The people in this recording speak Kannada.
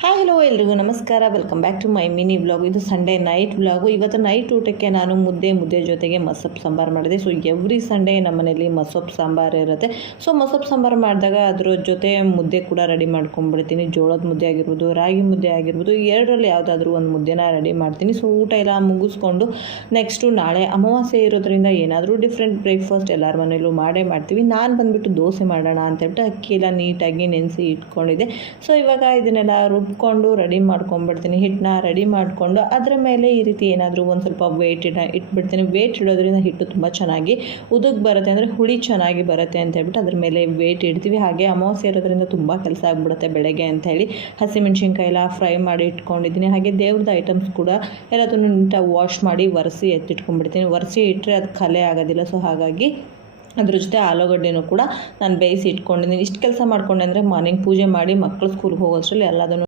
ಹಾಯ್ ಹಲೋ ಎಲ್ರಿಗೂ ನಮಸ್ಕಾರ. Welcome back to my mini vlog. ಇದು ಸಂಡೇ ನೈಟ್ ವ್ಲಾಗು. ಇವತ್ತು ನೈಟ್ ಊಟಕ್ಕೆ ನಾನು ಮುದ್ದೆ ಜೊತೆಗೆ ಮಸೊಪ್ಪು ಸಾಂಬಾರು ಮಾಡಿದೆ. ಸೊ ಎವ್ರಿ ಸಂಡೇ ನಮ್ಮ ಮನೇಲಿ ಮಸೊಪ್ಪು ಸಾಂಬಾರು ಇರುತ್ತೆ. ಸೊ ಮಸೊಪ್ಪು ಸಾಂಬಾರು ಮಾಡಿದಾಗ ಅದ್ರ ಜೊತೆ ಮುದ್ದೆ ಕೂಡ ರೆಡಿ ಮಾಡ್ಕೊಂಡ್ಬಿಡ್ತೀನಿ. ಜೋಳದ ಮುದ್ದೆ ಆಗಿರ್ಬೋದು, ರಾಗಿ ಮುದ್ದೆ ಆಗಿರ್ಬೋದು, ಎರಡರಲ್ಲಿ ಯಾವುದಾದ್ರೂ ಒಂದು ಮುದ್ದೆನ ರೆಡಿ ಮಾಡ್ತೀನಿ. ಸೊ ಊಟ ಎಲ್ಲ ಮುಗಿಸ್ಕೊಂಡು ನೆಕ್ಸ್ಟು ನಾಳೆ ಅಮಾವಾಸ್ಯೆ ಇರೋದ್ರಿಂದ ಏನಾದರೂ ಡಿಫ್ರೆಂಟ್ ಬ್ರೇಕ್ಫಾಸ್ಟ್ ಎಲ್ಲರ ಮನೇಲೂ ಮಾಡ್ತೀವಿ. ನಾನು ಬಂದುಬಿಟ್ಟು ದೋಸೆ ಮಾಡೋಣ ಅಂತೇಳ್ಬಿಟ್ಟು ಅಕ್ಕಿ ಎಲ್ಲ ನೀಟಾಗಿ ನೆನೆಸಿ ಇಟ್ಕೊಂಡಿದ್ದೆ. ಸೊ ಇವಾಗ ಇದನ್ನೆಲ್ಲ ರುಬ್ಕೊಂಡು ರೆಡಿ ಮಾಡ್ಕೊಂಡ್ಬಿಡ್ತೀನಿ. ಹಿಟ್ಟನ್ನ ರೆಡಿ ಮಾಡಿಕೊಂಡು ಅದರ ಮೇಲೆ ಈ ರೀತಿ ಏನಾದರೂ ಒಂದು ಸ್ವಲ್ಪ ವೇಟಿನ ಇಟ್ಬಿಡ್ತೀನಿ. ವೇಟ್ ಇಡೋದ್ರಿಂದ ಹಿಟ್ಟು ತುಂಬ ಚೆನ್ನಾಗಿ ಉದುಗ್ ಬರುತ್ತೆ, ಅಂದರೆ ಹುಳಿ ಚೆನ್ನಾಗಿ ಬರುತ್ತೆ ಅಂತ ಹೇಳ್ಬಿಟ್ಟು ಅದ್ರ ಮೇಲೆ ವೇಟ್ ಇಡ್ತೀವಿ. ಹಾಗೆ ಅಮಾವಾಸ್ಯೆ ಇರೋದ್ರಿಂದ ತುಂಬ ಕೆಲಸ ಆಗಿಬಿಡುತ್ತೆ ಬೆಳಗ್ಗೆ ಅಂತ ಹೇಳಿ ಹಸಿಮೆಣ್ಸಿನ್ಕಾಯಿ ಎಲ್ಲ ಫ್ರೈ ಮಾಡಿ ಇಟ್ಕೊಂಡಿದ್ದೀನಿ. ಹಾಗೆ ದೇವ್ರದ್ದು ಐಟಮ್ಸ್ ಕೂಡ ಎಲ್ಲದನ್ನು ನೀಟಾಗಿ ವಾಶ್ ಮಾಡಿ ಒರೆಸಿ ಎತ್ತಿಟ್ಕೊಂಡ್ಬಿಡ್ತೀನಿ. ಒರೆಸಿ ಇಟ್ಟರೆ ಅದು ಕಲೆ ಆಗೋದಿಲ್ಲ. ಸೊ ಹಾಗಾಗಿ ಅದ್ರ ಜೊತೆ ಆಲೂಗಡ್ಡೆನೂ ಕೂಡ ನಾನು ಬೇಯಿಸಿ ಇಟ್ಕೊಂಡಿದ್ದೀನಿ. ಇಷ್ಟು ಕೆಲಸ ಮಾಡ್ಕೊಂಡೆ ಅಂದರೆ ಮಾರ್ನಿಂಗ್ ಪೂಜೆ ಮಾಡಿ ಮಕ್ಕಳು ಸ್ಕೂಲ್ಗೆ ಹೋಗೋಷ್ಟರಲ್ಲಿ ಎಲ್ಲದನ್ನು